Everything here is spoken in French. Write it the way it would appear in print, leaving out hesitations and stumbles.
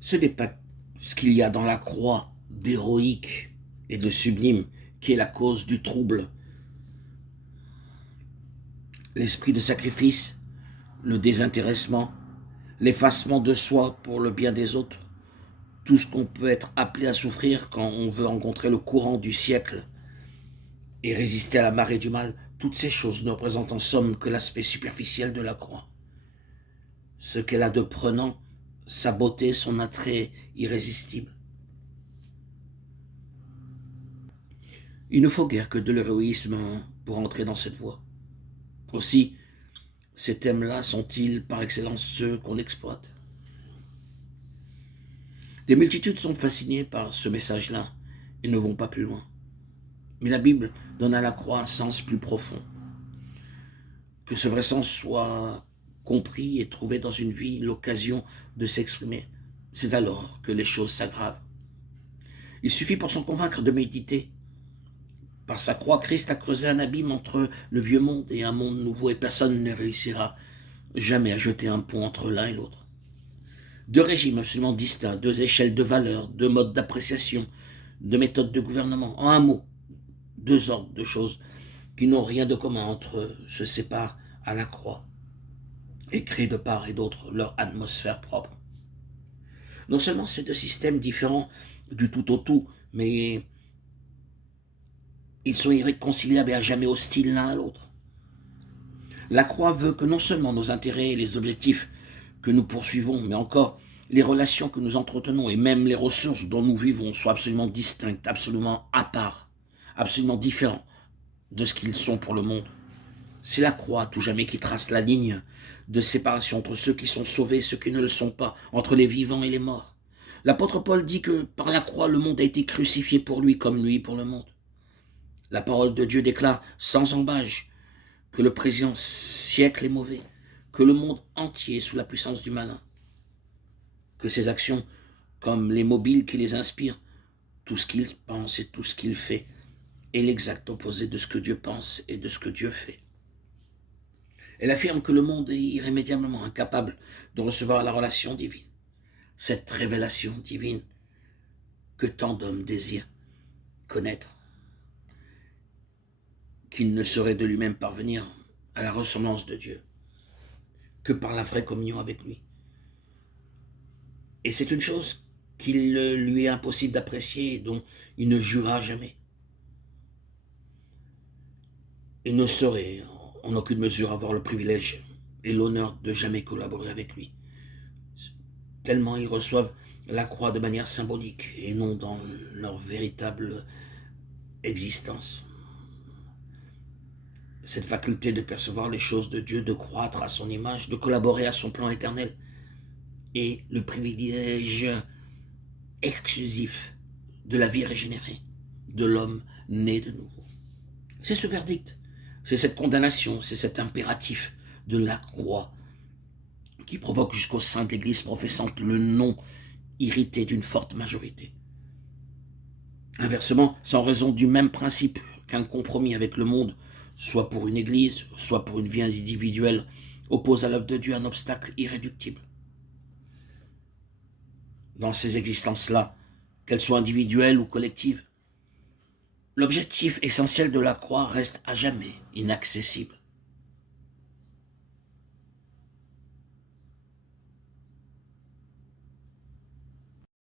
Ce n'est pas ce qu'il y a dans la croix d'héroïque et de sublime qui est la cause du trouble. L'esprit de sacrifice, le désintéressement, l'effacement de soi pour le bien des autres, tout ce qu'on peut être appelé à souffrir quand on veut rencontrer le courant du siècle et résister à la marée du mal, toutes ces choses ne représentent en somme que l'aspect superficiel de la croix. Ce qu'elle a de prenant, sa beauté, son attrait irrésistible. Il ne faut guère que de l'héroïsme pour entrer dans cette voie. Aussi, ces thèmes-là sont-ils par excellence ceux qu'on exploite. Des multitudes sont fascinées par ce message-là et ne vont pas plus loin. Mais la Bible donne à la croix un sens plus profond. Que ce vrai sens soit compris et trouver dans une vie l'occasion de s'exprimer, c'est alors que les choses s'aggravent. Il suffit pour s'en convaincre de méditer. Par sa croix, Christ a creusé un abîme entre le vieux monde et un monde nouveau, et personne ne réussira jamais à jeter un pont entre l'un et l'autre. Deux régimes absolument distincts, deux échelles de valeurs, deux modes d'appréciation, deux méthodes de gouvernement. En un mot, deux ordres de choses qui n'ont rien de commun entre eux se séparent à la croix et créent de part et d'autre leur atmosphère propre. Non seulement ces deux systèmes différents du tout au tout, mais ils sont irréconciliables et à jamais hostiles l'un à l'autre. La croix veut que non seulement nos intérêts et les objectifs que nous poursuivons, mais encore les relations que nous entretenons et même les ressources dont nous vivons soient absolument distinctes, absolument à part, absolument différents de ce qu'ils sont pour le monde. C'est la croix, tout jamais, qui trace la ligne de séparation entre ceux qui sont sauvés et ceux qui ne le sont pas, entre les vivants et les morts. L'apôtre Paul dit que par la croix, le monde a été crucifié pour lui comme lui pour le monde. La parole de Dieu déclare sans embâche que le présent siècle est mauvais, que le monde entier est sous la puissance du malin, que ses actions, comme les mobiles qui les inspirent, tout ce qu'il pense et tout ce qu'il fait, est l'exact opposé de ce que Dieu pense et de ce que Dieu fait. Elle affirme que le monde est irrémédiablement incapable de recevoir la relation divine, cette révélation divine que tant d'hommes désirent connaître, qu'il ne saurait de lui-même parvenir à la ressemblance de Dieu que par la vraie communion avec lui. Et c'est une chose qu'il lui est impossible d'apprécier et dont il ne jouira jamais. Il ne saurait en aucune mesure avoir le privilège et l'honneur de jamais collaborer avec lui, tellement ils reçoivent la croix de manière symbolique et non dans leur véritable existence. Cette faculté de percevoir les choses de Dieu, de croître à son image, de collaborer à son plan éternel, est le privilège exclusif de la vie régénérée, de l'homme né de nouveau. C'est ce verdict, c'est cette condamnation, c'est cet impératif de la croix qui provoque jusqu'au sein de l'Église professante le non irrité d'une forte majorité. Inversement, c'est en raison du même principe qu'un compromis avec le monde, soit pour une Église, soit pour une vie individuelle, oppose à l'œuvre de Dieu un obstacle irréductible. Dans ces existences-là, qu'elles soient individuelles ou collectives, l'objectif essentiel de la croix reste à jamais inaccessible.